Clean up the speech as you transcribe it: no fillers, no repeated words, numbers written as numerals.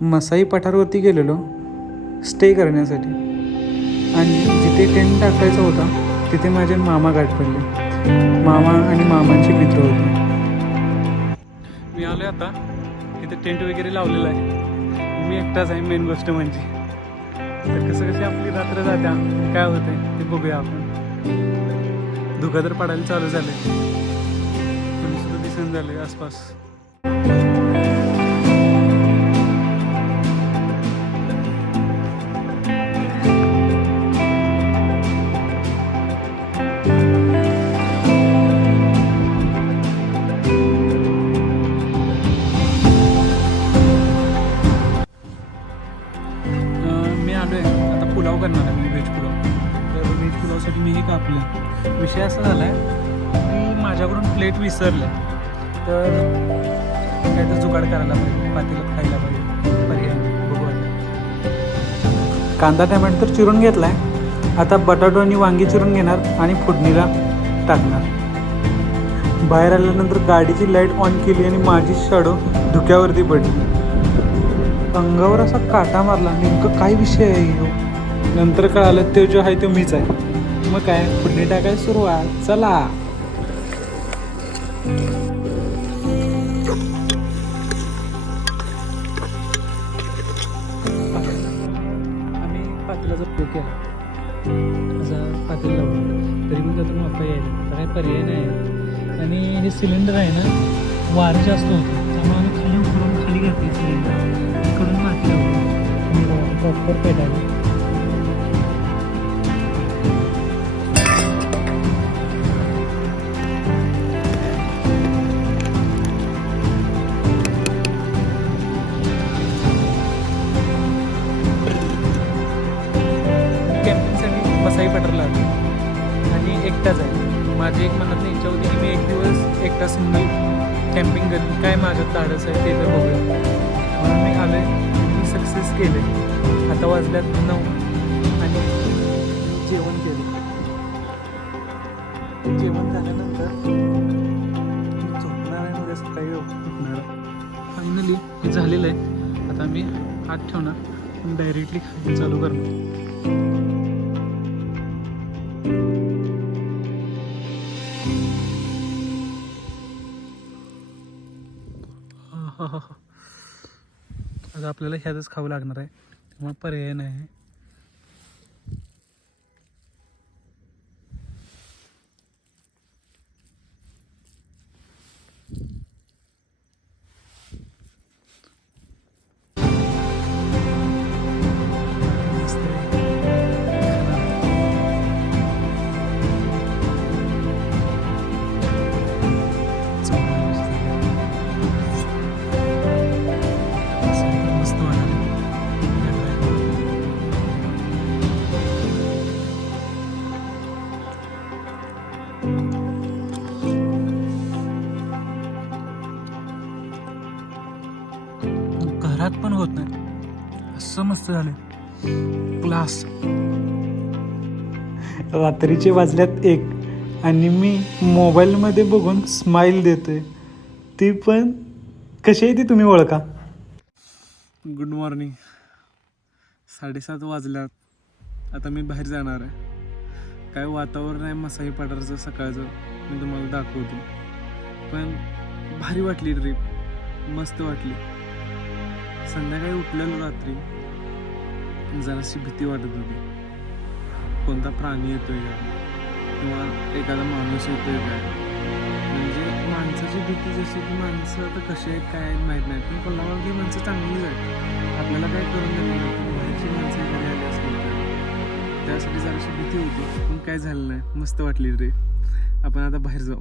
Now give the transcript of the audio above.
मसाई पठारवरती गेलेलो स्टे करण्यासाठी आणि जिथे टेंट टाकायचा होता तिथे माझे मामा गाठ पडले. मामा आणि मामांचे मित्र होते. मी आलो आता तिथे टेंट वगैरे लावलेला आहे. मी एकटाच आहे. मेन गोष्ट म्हणजे तर कसं कशी आपली रात्र जात्या काय होतंय ते बघूया आपण. धुकं तर पडायला चालू झालं. कोणी सुद्धा दिसून झालं आसपास. मी आलो आहे आता पुलाव करणार आहे मी व्हेज पुलाव. तर व्हेज पुलावसाठी मी हे कापलं. विषय असा झाला आहे की माझ्याकडून प्लेट विसरलं तर काय तर जुगाड करायला पाहिजे. पातेलं खायला पाहिजे. पर्याय बघू आता. कांदा टमॅटो तर चिरून घेतला आहे. आता बटाटो आणि वांगी चिरून घेणार आणि फोडणीला टाकणार. बाहेर आल्यानंतर गाडीची लाईट ऑन केली आणि माझी शॅडो धुक्यावरती पडली. अंगावर असा काटा मारला. नेमकं काय विषय आहे ह्यो. नंतर कळालं ते जो आहे तो मीच आहे. मग काय फोडणी टाकायला सुरुवात. चला आम्ही पातेल्याचा उपयोग केला. असा पातेला लावला तरी पण त्यातून वाफा यायला काय पर्याय नाही. आणि हे सिलेंडर आहे ना वारं जास्त होतं त्यामुळे आम्ही खाली उतरून खाली घातली सिलेंडर. कडून माती लावली प्रॉपर पेटायला. कॅम्पिंगसाठी मसाई पठारला आलो आणि एकटाच आहे. माझी एक मनात इच्छा होती की मी एक दिवस एकटा सिंगल कॅम्पिंग करेन. काय माझ्यात धाडस आहे ते तर बघूया. म्हणून मी आलो आहे. मी सक्सेस केले. आता वाजल्यात 9 आणि जेवण केलं. जेवण झाल्यानंतर मी झोपणार आहे. मध्ये सकाळी उठणार. फायनली हे झालेलं आहे. आता मी हात ठेवणार आणि डायरेक्टली खायला चालू करणार. आता आपल्याला ह्यातच खावं लागणार आहे त्यामुळे पर्याय नाही. घरात पण होत नाही असं मस्त झालं. क्लास. रात्रीचे वाजल्यात 1 आणि मी मोबाईलमध्ये बघून स्माईल देतोय. ती पण कशी आहे ती तुम्ही ओळखा. Good morning. 7:30 वाजल्यात. आता मी बाहेर जाणार आहे. काय वातावरण आहे मसाई पठारचं सकाळचं मी तुम्हाला दाखवतो. पण भारी वाटली ट्रिप. मस्त वाटली. संध्याकाळी उठलेलो रात्री जराशी भीती वाटत होती. कोणता प्राणी येतोय का किंवा एखादा माणूस येतोय काय. म्हणजे माणसाची भीती जशी की माणसं आता कशी आहेत काय माहीत नाही. पण कोल्हापूरची माणसं चांगलीच आहेत. आपल्याला काय करून देणार. बाहेरची माणसं एखादी आली असतील तर त्यासाठी जराशी भीती होती. पण काय झालं नाही. मस्त वाटली रे. आपण आता बाहेर जाऊ.